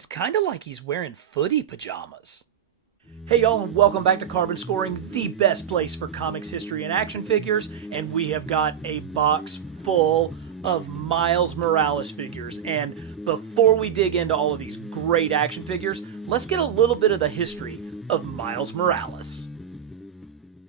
it's kind of like he's wearing footy pajamas. Hey y'all, and welcome back to Carbon Scoring, the best place for comics history and action figures, and we have got a box full of Miles Morales figures. And before we dig into all of these great action figures, let's get a little bit of the history of Miles Morales.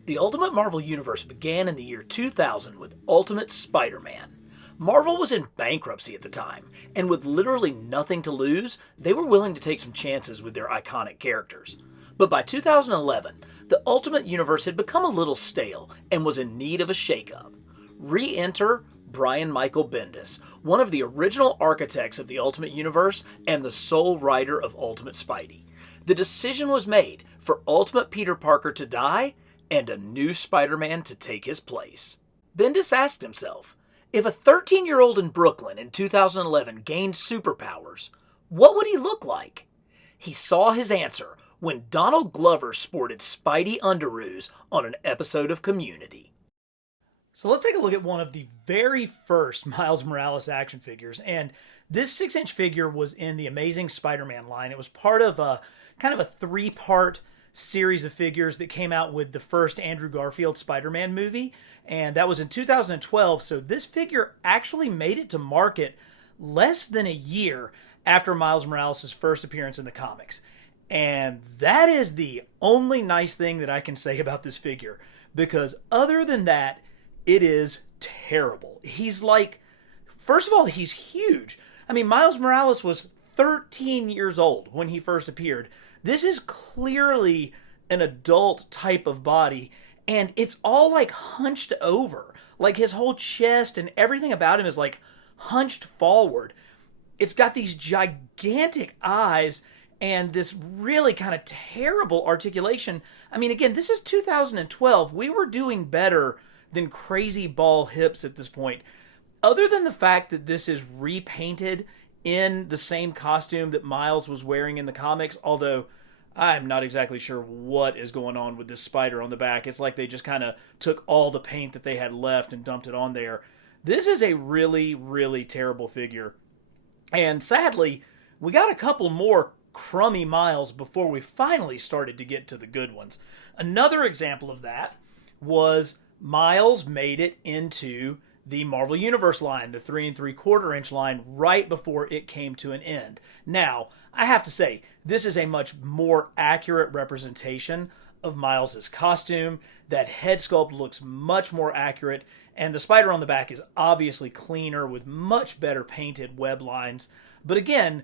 The Ultimate Marvel Universe began in the year 2000 with Ultimate Spider-Man. Marvel was in bankruptcy at the time, and with literally nothing to lose, they were willing to take some chances with their iconic characters. But by 2011, the Ultimate Universe had become a little stale and was in need of a shakeup. Re-enter Brian Michael Bendis, one of the original architects of the Ultimate Universe and the sole writer of Ultimate Spidey. The decision was made for Ultimate Peter Parker to die and a new Spider-Man to take his place. Bendis asked himself, if a 13-year-old in Brooklyn in 2011 gained superpowers, what would he look like? He saw his answer when Donald Glover sported Spidey underoos on an episode of Community. So let's take a look at one of the very first Miles Morales action figures, and this 6-inch figure was in the Amazing Spider-Man line. It was part of a kind of a 3-part series of figures that came out with the first Andrew Garfield Spider-Man movie, and that was in 2012. So this figure actually made it to market less than a year after Miles Morales' first appearance in the comics. And that is the only nice thing that I can say about this figure, because other than that, it is terrible. He's like, first of all, he's huge. I mean, Miles Morales was 13 years old when he first appeared. This is clearly an adult type of body, and it's all like hunched over. Like his whole chest and everything about him is like hunched forward. It's got these gigantic eyes and this really kind of terrible articulation. I mean, again, this is 2012. We were doing better than crazy ball hips at this point. Other than the fact that this is repainted in the same costume that Miles was wearing in the comics, although I'm not exactly sure what is going on with this spider on the back. It's like they just kind of took all the paint that they had left and dumped it on there. This is a really, really terrible figure. And sadly, we got a couple more crummy Miles before we finally started to get to the good ones. Another example of that was Miles made it into the Marvel Universe line, the 3 3/4 inch line, right before it came to an end. Now, I have to say, this is a much more accurate representation of Miles's costume. That head sculpt looks much more accurate, and the spider on the back is obviously cleaner with much better painted web lines. But again,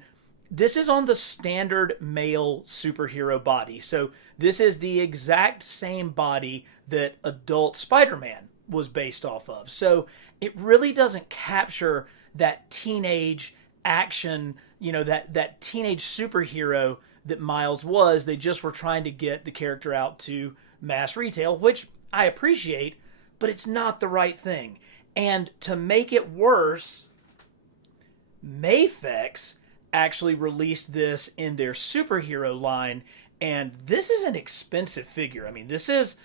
this is on the standard male superhero body. So this is the exact same body that adult Spider-Man was based off of. So it really doesn't capture that teenage action, that teenage superhero that Miles was. They just were trying to get the character out to mass retail, which I appreciate, but it's not the right thing. And to make it worse, Mafex actually released this in their superhero line, and this is an expensive figure. I mean, this is,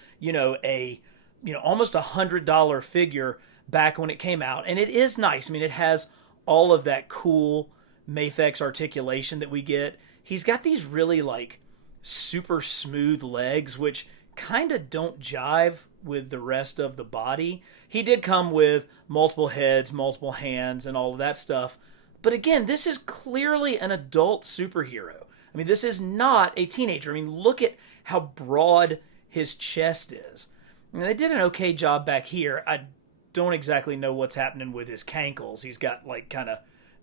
almost $100 figure back when it came out, and it is nice. I mean, it has all of that cool Mafex articulation that we get. He's got these really like super smooth legs, which kind of don't jive with the rest of the body. He did come with multiple heads, multiple hands, and all of that stuff. But again, this is clearly an adult superhero. I mean, this is not a teenager. I mean, look at how broad his chest is. I mean, they did an okay job back here. I don't exactly know what's happening with his cankles. He's got like kind of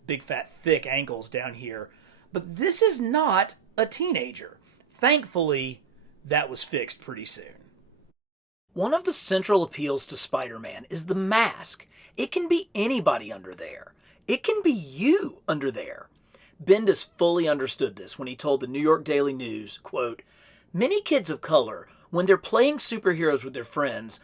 big, fat, thick ankles down here. But this is not a teenager. Thankfully, that was fixed pretty soon. One of the central appeals to Spider-Man is the mask. It can be anybody under there. It can be you under there. Bendis fully understood this when he told the New York Daily News, quote, "Many kids of color, when they're playing superheroes with their friends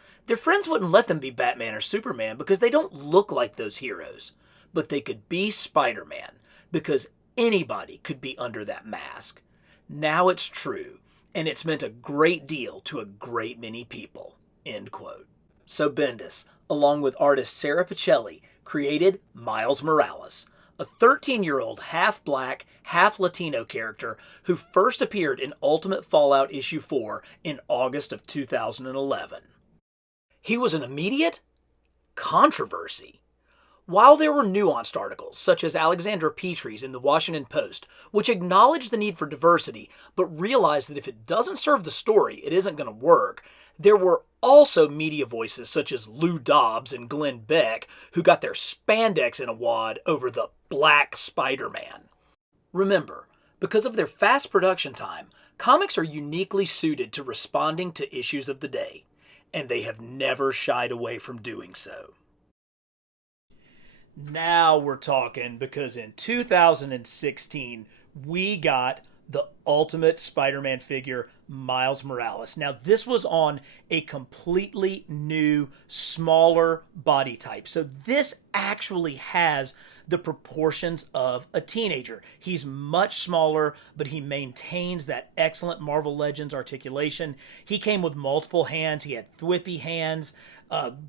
wouldn't let them be Batman or Superman because they don't look like those heroes. But they could be Spider-Man because anybody could be under that mask. Now it's true, and it's meant a great deal to a great many people." End quote. So Bendis, along with artist Sarah Pichelli, created Miles Morales, a 13-year-old half-black, half-Latino character who first appeared in Ultimate Fallout issue 4 in August of 2011. He was an immediate controversy. While there were nuanced articles, such as Alexandra Petrie's in the Washington Post, which acknowledged the need for diversity, but realized that if it doesn't serve the story, it isn't going to work, there were also media voices such as Lou Dobbs and Glenn Beck, who got their spandex in a wad over the Black Spider-Man. Remember, because of their fast production time, comics are uniquely suited to responding to issues of the day, and they have never shied away from doing so. Now we're talking, because in 2016, we got the Ultimate Spider-Man figure, Miles Morales. Now, this was on a completely new, smaller body type. So this actually has the proportions of a teenager. He's much smaller, but he maintains that excellent Marvel Legends articulation. He came with multiple hands. He had thwippy hands.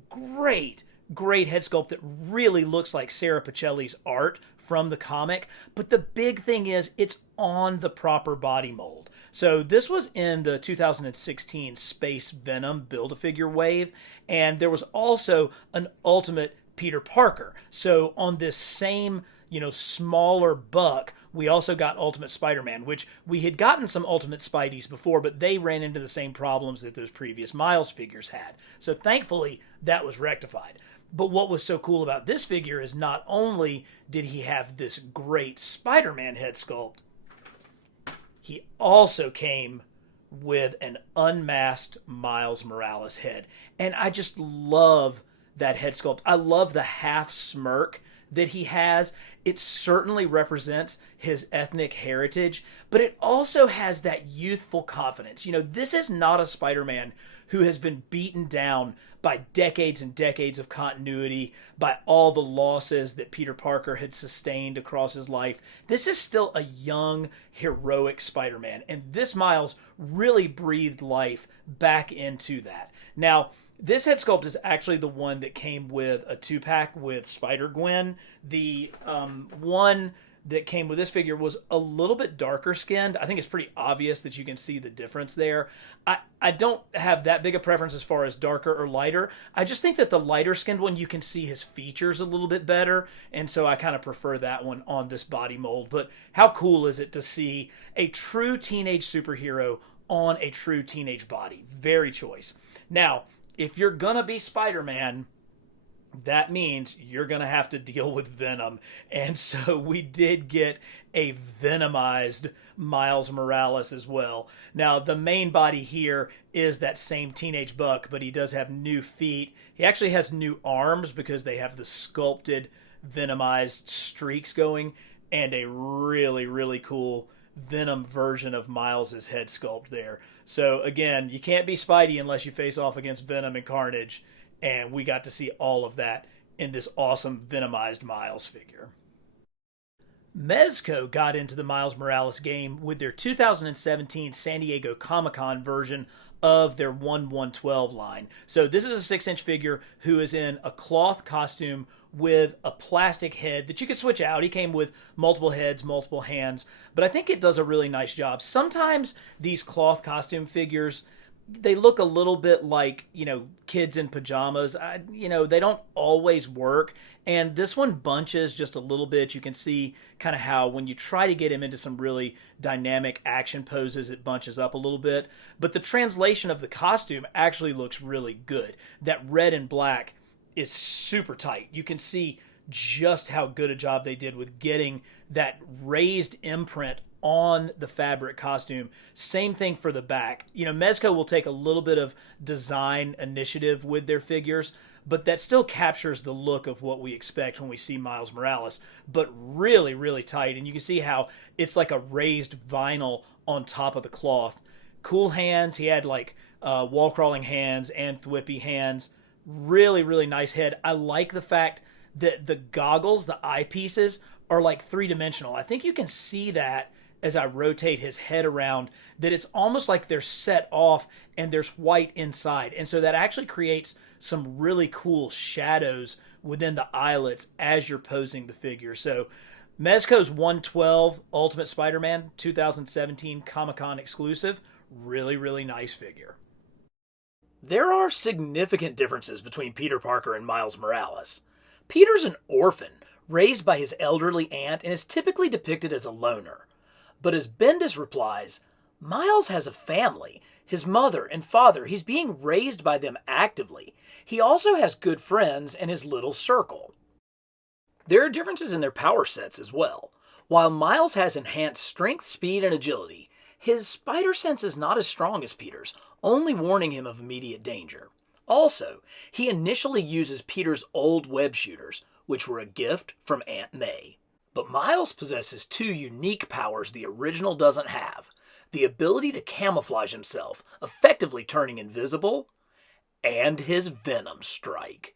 Great head sculpt that really looks like Sarah Pacelli's art from the comic. But the big thing is it's on the proper body mold. So this was in the 2016 Space Venom Build-A-Figure wave, and there was also an Ultimate Peter Parker. So on this same, smaller buck, we also got Ultimate Spider-Man, which we had gotten some Ultimate Spideys before, but they ran into the same problems that those previous Miles figures had. So thankfully, that was rectified. But what was so cool about this figure is not only did he have this great Spider-Man head sculpt, he also came with an unmasked Miles Morales head. And I just love that head sculpt. I love the half smirk that he has. It certainly represents his ethnic heritage, but it also has that youthful confidence. This is not a Spider-Man who has been beaten down by decades and decades of continuity, by all the losses that Peter Parker had sustained across his life. This is still a young, heroic Spider-Man, and this Miles really breathed life back into that. Now, this head sculpt is actually the one that came with a 2-pack with Spider-Gwen. The one that came with this figure was a little bit darker skinned. I think it's pretty obvious that you can see the difference there. I don't have that big a preference as far as darker or lighter. I just think that the lighter skinned one, you can see his features a little bit better, and so I kind of prefer that one on this body mold. But how cool is it to see a true teenage superhero on a true teenage body? Very choice. Now, if you're gonna be Spider-Man, that means you're going to have to deal with Venom. And so we did get a Venomized Miles Morales as well. Now, the main body here is that same teenage buck, but he does have new feet. He actually has new arms because they have the sculpted Venomized streaks going, and a really, really cool Venom version of Miles's head sculpt there. So again, you can't be Spidey unless you face off against Venom and Carnage. And we got to see all of that in this awesome Venomized Miles figure. Mezco got into the Miles Morales game with their 2017 San Diego Comic-Con version of their 1/112 line. So this is a 6-inch figure who is in a cloth costume with a plastic head that you could switch out. He came with multiple heads, multiple hands, but I think it does a really nice job. Sometimes these cloth costume figures, they look a little bit like, kids in pajamas. They don't always work. And this one bunches just a little bit. You can see kind of how when you try to get him into some really dynamic action poses, it bunches up a little bit. But the translation of the costume actually looks really good. That red and black is super tight. You can see just how good a job they did with getting that raised imprint on the fabric costume. Same thing for the back. Mezco will take a little bit of design initiative with their figures, but that still captures the look of what we expect when we see Miles Morales, but really, really tight. And you can see how it's like a raised vinyl on top of the cloth. Cool hands. He had wall crawling hands and thwippy hands. Really, really nice head. I like the fact that the goggles, the eyepieces, are like three-dimensional. I think you can see that as I rotate his head around, that it's almost like they're set off and there's white inside. And so that actually creates some really cool shadows within the eyelets as you're posing the figure. So Mezco's 112 Ultimate Spider-Man 2017 Comic-Con exclusive. Really, really nice figure. There are significant differences between Peter Parker and Miles Morales. Peter's an orphan, raised by his elderly aunt, and is typically depicted as a loner. But as Bendis replies, Miles has a family, his mother and father. He's being raised by them actively. He also has good friends and his little circle. There are differences in their power sets as well. While Miles has enhanced strength, speed, and agility, his spider sense is not as strong as Peter's, only warning him of immediate danger. Also, he initially uses Peter's old web shooters, which were a gift from Aunt May. But Miles possesses two unique powers the original doesn't have: the ability to camouflage himself, effectively turning invisible, and his Venom strike.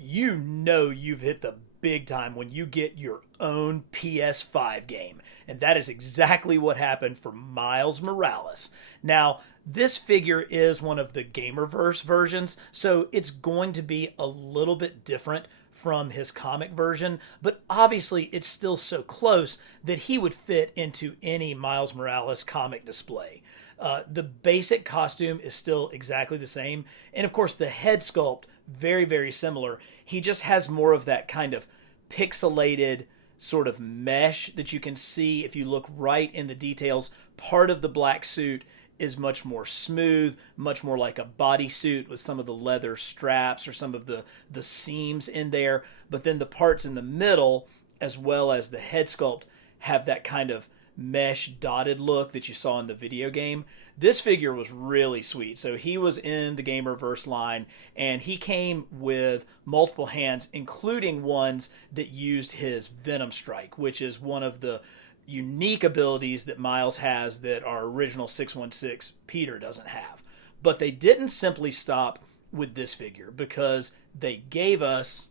You know you've hit the big time when you get your own PS5 game, and that is exactly what happened for Miles Morales. Now, this figure is one of the Gamerverse versions, so it's going to be a little bit different from his comic version, but obviously it's still so close that he would fit into any Miles Morales comic display. The basic costume is still exactly the same, and of course the head sculpt, very, very similar. He just has more of that kind of pixelated sort of mesh that you can see if you look right in the details. Part of the black suit is much more smooth, much more like a bodysuit with some of the leather straps or some of the seams in there. But then the parts in the middle, as well as the head sculpt, have that kind of mesh dotted look that you saw in the video game. This figure was really sweet. So he was in the Gamerverse line, and he came with multiple hands, including ones that used his Venom strike, which is one of the unique abilities that Miles has that our original 616 Peter doesn't have. But they didn't simply stop with this figure, because they gave us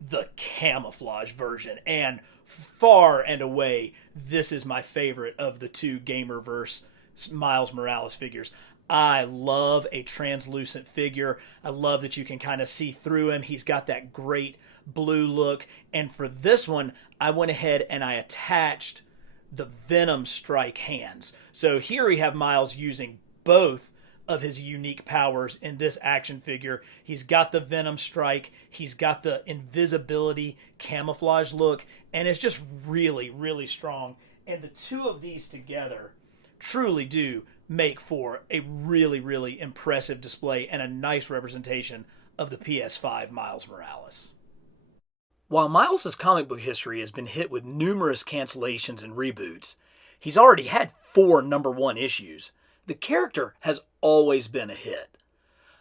the camouflage version, and far and away this is my favorite of the two Gamerverse Miles Morales figures. I love a translucent figure. I love that you can kind of see through him. He's got that great blue look. And for this one, I went ahead and I attached the Venom strike hands. So here we have Miles using both of his unique powers in this action figure. He's got the Venom strike, he's got the invisibility camouflage look, and it's just really, really strong. And the two of these together truly do make for a really, really impressive display and a nice representation of the PS5 Miles Morales. While Miles' comic book history has been hit with numerous cancellations and reboots, he's already had 4 #1 issues. The character has always been a hit.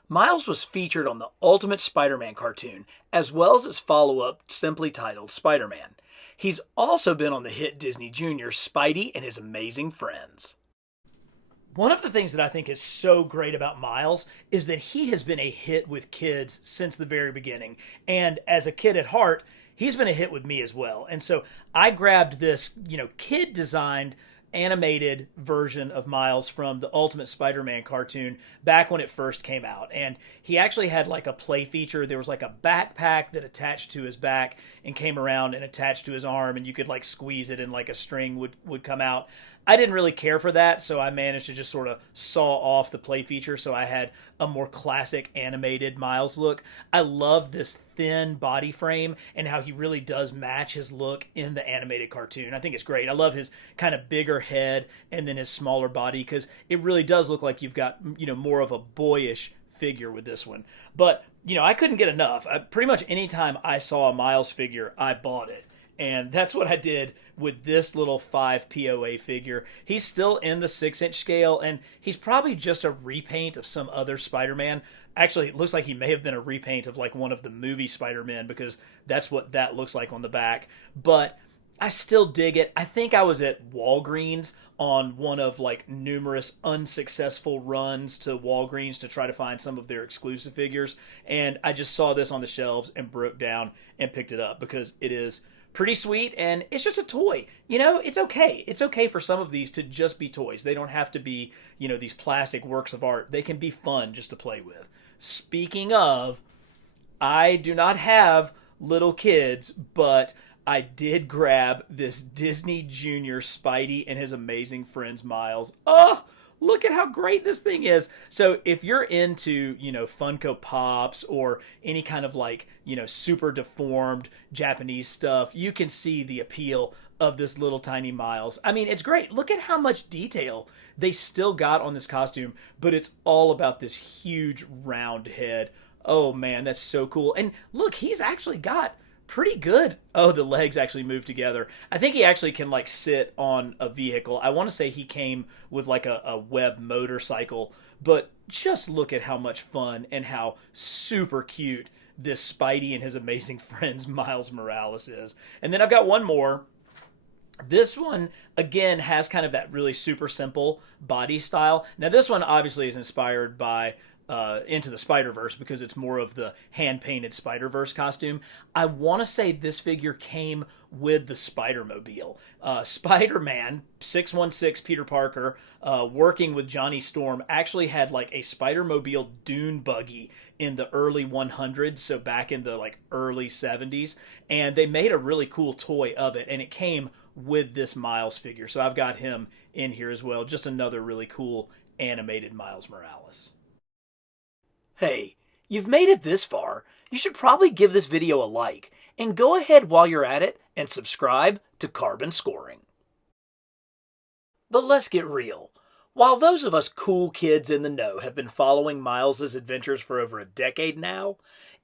Miles was featured on the Ultimate Spider-Man cartoon, as well as its follow-up simply titled Spider-Man. He's also been on the hit Disney Junior Spidey and His Amazing Friends. One of the things that I think is so great about Miles is that he has been a hit with kids since the very beginning. And as a kid at heart, he's been a hit with me as well. And so I grabbed this, kid-designed animated version of Miles from the Ultimate Spider-Man cartoon back when it first came out. And he actually had like a play feature. There was like a backpack that attached to his back and came around and attached to his arm, and you could like squeeze it and like a string would come out. I didn't really care for that, so I managed to just sort of saw off the play feature so I had a more classic animated Miles look. I love this thin body frame and how he really does match his look in the animated cartoon. I think it's great. I love his kind of bigger head and then his smaller body, because it really does look like you've got, more of a boyish figure with this one. But, I couldn't get enough. Pretty much anytime I saw a Miles figure, I bought it. And that's what I did with this little 5 POA figure. He's still in the 6-inch scale, and he's probably just a repaint of some other Spider-Man. Actually, it looks like he may have been a repaint of like one of the movie Spider-Man, because that's what that looks like on the back. But I still dig it. I think I was at Walgreens on one of like numerous unsuccessful runs to Walgreens to try to find some of their exclusive figures. And I just saw this on the shelves and broke down and picked it up, because it is pretty sweet, and it's just a toy. It's okay. It's okay for some of these to just be toys. They don't have to be, these plastic works of art. They can be fun just to play with. Speaking of, I do not have little kids, but I did grab this Disney Junior Spidey and his amazing friends Miles. Oh, look at how great this thing is. So if you're into, Funko Pops or any kind of like, super deformed Japanese stuff, you can see the appeal of this little tiny Miles. I mean, it's great. Look at how much detail they still got on this costume, but it's all about this huge round head. Oh man, that's so cool. And look, he's actually got pretty good. Oh, the legs actually move together. I think he actually can like sit on a vehicle. I want to say he came with like a web motorcycle, but just look at how much fun and how super cute this Spidey and his amazing friends Miles Morales is. And then I've got one more. This one, again, has kind of that really super simple body style. Now, this one obviously is inspired by Into the Spider-Verse because it's more of the hand-painted Spider-Verse costume. I want to say this figure came with the Spider-Mobile. Spider-Man, 616 Peter Parker, working with Johnny Storm, actually had like a Spider-Mobile dune buggy in the early 100s, so back in the like early 70s, and they made a really cool toy of it, and it came with this Miles figure. So I've got him in here as well. Just another really cool animated Miles Morales. Hey, you've made it this far. You should probably give this video a like, and go ahead while you're at it and subscribe to Carbon Scoring. But let's get real. While those of us cool kids in the know have been following Miles' adventures for over a decade now,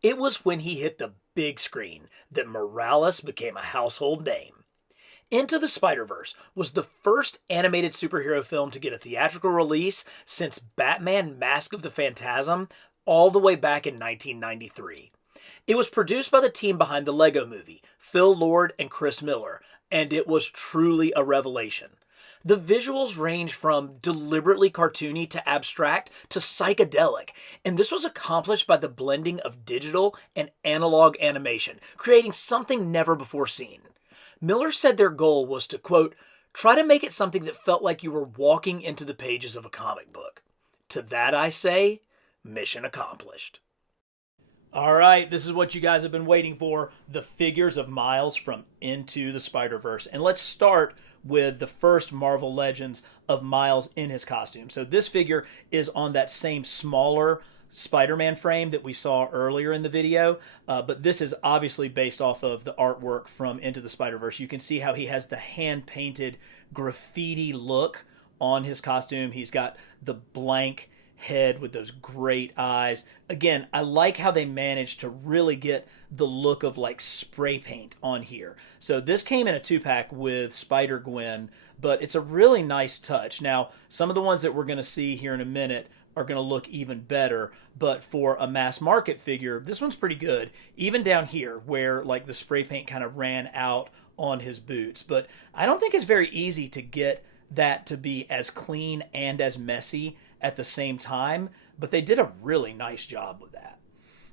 it was when he hit the big screen that Morales became a household name. Into the Spider-Verse was the first animated superhero film to get a theatrical release since Batman Mask of the Phantasm all the way back in 1993. It was produced by the team behind the Lego Movie, Phil Lord and Chris Miller, and it was truly a revelation. The visuals range from deliberately cartoony to abstract to psychedelic, and this was accomplished by the blending of digital and analog animation, creating something never before seen. Miller said their goal was to, quote, try to make it something that felt like you were walking into the pages of a comic book. To that I say, mission accomplished. All right, this is what you guys have been waiting for, the figures of Miles from Into the Spider-Verse. And let's start with the first Marvel Legends of Miles in his costume. So this figure is on that same smaller Spider-Man frame that we saw earlier in the video, but this is obviously based off of the artwork from Into the Spider-Verse. You can see how he has the hand-painted graffiti look on his costume. He's got the blank head with those great eyes. Again, I like how they managed to really get the look of like spray paint on here. So this came in a 2-pack with Spider-Gwen, but it's a really nice touch. Now, some of the ones that we're going to see here in a minute are going to look even better, but for a mass market figure, this one's pretty good. Even down here where like the spray paint kind of ran out on his boots. But I don't think it's very easy to get that to be as clean and as messy at the same time, but they did a really nice job with that.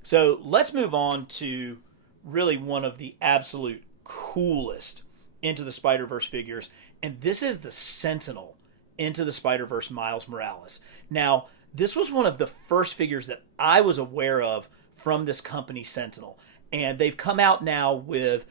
So let's move on to really one of the absolute coolest Into the Spider-Verse figures, and this is the Sentinel Into the Spider-Verse Miles Morales. Now, this was one of the first figures that I was aware of from this company, Sentinel, and they've come out now with,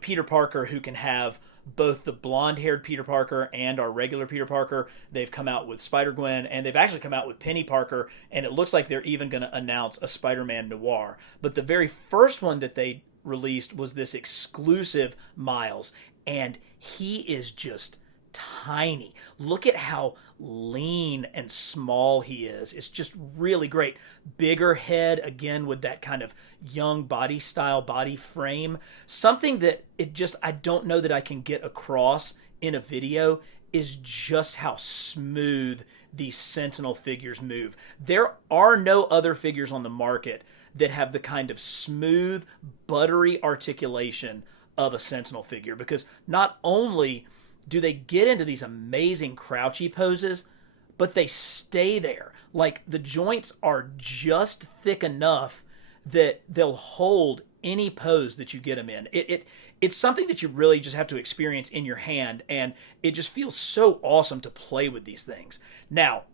Peter Parker, who can have both the blonde-haired Peter Parker and our regular Peter Parker. They've come out with Spider-Gwen, and they've actually come out with Penny Parker, and it looks like they're even going to announce a Spider-Man Noir. But the very first one that they released was this exclusive Miles, and he is just tiny. Look at how lean and small he is. It's just really great. Bigger head, again, with that kind of young body style, body frame. Something that I don't know that I can get across in a video is just how smooth these Sentinel figures move. There are no other figures on the market that have the kind of smooth, buttery articulation of a Sentinel figure, because not only do they get into these amazing crouchy poses, but they stay there. Like, the joints are just thick enough that they'll hold any pose that you get them in. It's something that you really just have to experience in your hand, and it just feels so awesome to play with these things. Now,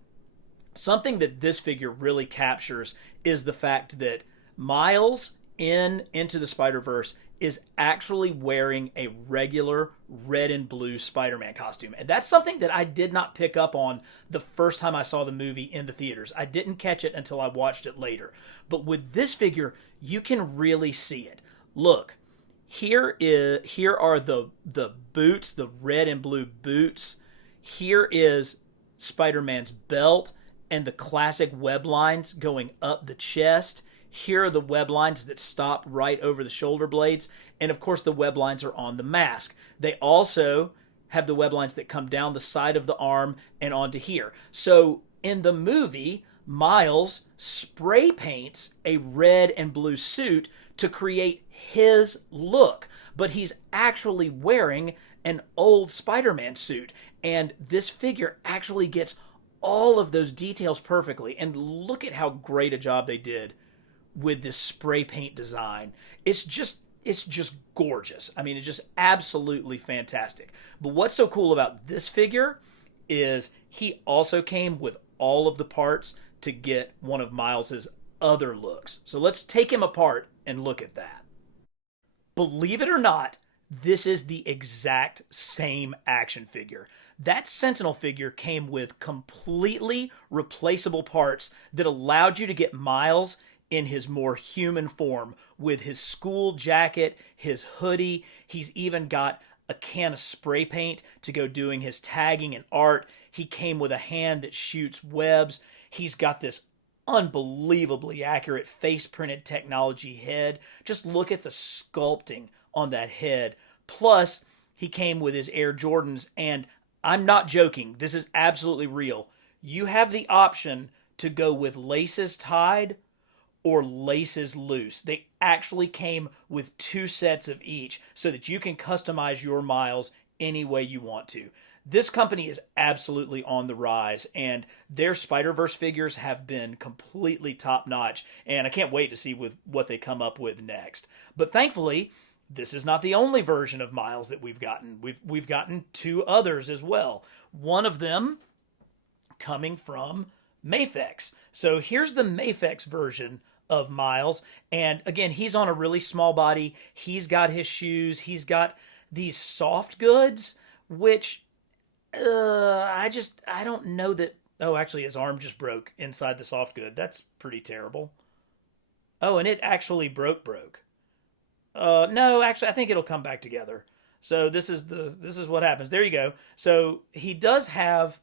something that this figure really captures is the fact that Miles in Into the Spider-Verse is actually wearing a regular red and blue Spider-Man costume. And that's something that I did not pick up on the first time I saw the movie in the theaters. I didn't catch it until I watched it later. But with this figure, you can really see it. Look, here are the boots, the red and blue boots. Here is Spider-Man's belt and the classic web lines going up the chest. Here are the web lines that stop right over the shoulder blades. And of course, the web lines are on the mask. They also have the web lines that come down the side of the arm and onto here. So in the movie, Miles spray paints a red and blue suit to create his look. But he's actually wearing an old Spider-Man suit. And this figure actually gets all of those details perfectly. And look at how great a job they did with this spray paint design. It's just gorgeous. I mean, it's just absolutely fantastic. But what's so cool about this figure is he also came with all of the parts to get one of Miles's other looks. So let's take him apart and look at that. Believe it or not, this is the exact same action figure. That Sentinel figure came with completely replaceable parts that allowed you to get Miles in his more human form with his school jacket, his hoodie. He's even got a can of spray paint to go doing his tagging and art. He came with a hand that shoots webs. He's got this unbelievably accurate face printed technology head. Just look at the sculpting on that head. Plus, he came with his Air Jordans, and I'm not joking. This is absolutely real. You have the option to go with laces tied or laces loose. They actually came with 2 sets of each so that you can customize your Miles any way you want to. This company is absolutely on the rise, and their Spider-Verse figures have been completely top-notch, and I can't wait to see what they come up with next. But thankfully, this is not the only version of Miles that we've gotten. We've gotten 2 others as well. One of them coming from Mafex. So here's the Mafex version of Miles. And again, he's on a really small body. He's got his shoes. He's got these soft goods, which I don't know that. Oh, actually, his arm just broke inside the soft good. That's pretty terrible. Oh, and it actually broke. No, actually, I think it'll come back together. So this is what happens. There you go. So he does have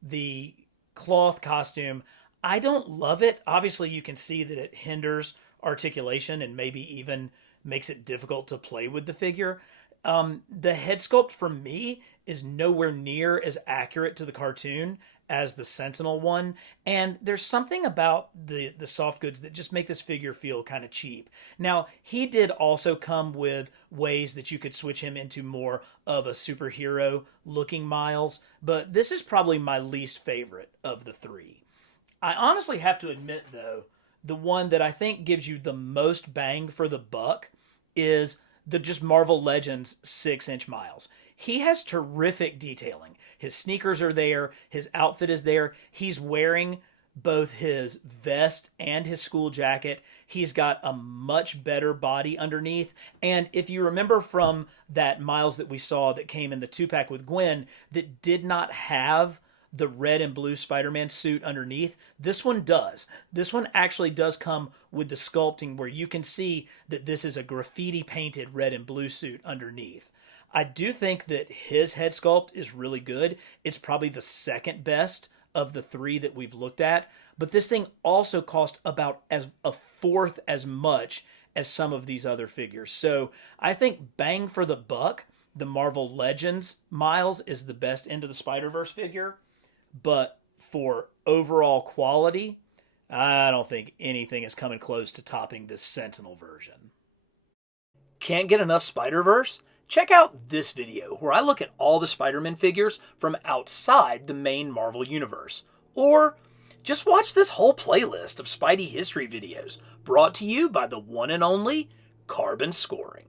the cloth costume. I don't love it. Obviously, you can see that it hinders articulation and maybe even makes it difficult to play with the figure. The head sculpt for me is nowhere near as accurate to the cartoon as the Sentinel one, and there's something about the soft goods that just make this figure feel kind of cheap. Now, he did also come with ways that you could switch him into more of a superhero looking Miles, but this is probably my least favorite of the 3. I honestly have to admit, though, the one that I think gives you the most bang for the buck is the just Marvel Legends 6-inch Miles. He has terrific detailing. His sneakers are there. His outfit is there. He's wearing both his vest and his school jacket. He's got a much better body underneath. And if you remember from that Miles that we saw that came in the 2-pack with Gwen that did not have the red and blue Spider-Man suit underneath, this one does. This one actually does come with the sculpting where you can see that this is a graffiti painted red and blue suit underneath. I do think that his head sculpt is really good. It's probably the second best of the 3 that we've looked at, but this thing also cost about a fourth as much as some of these other figures. So I think bang for the buck, the Marvel Legends Miles is the best Into the Spider-Verse figure. But for overall quality, I don't think anything is coming close to topping this Sentinel version. Can't get enough Spider-Verse? Check out this video where I look at all the Spider-Man figures from outside the main Marvel universe. Or just watch this whole playlist of Spidey history videos brought to you by the one and only Carbon Scoring.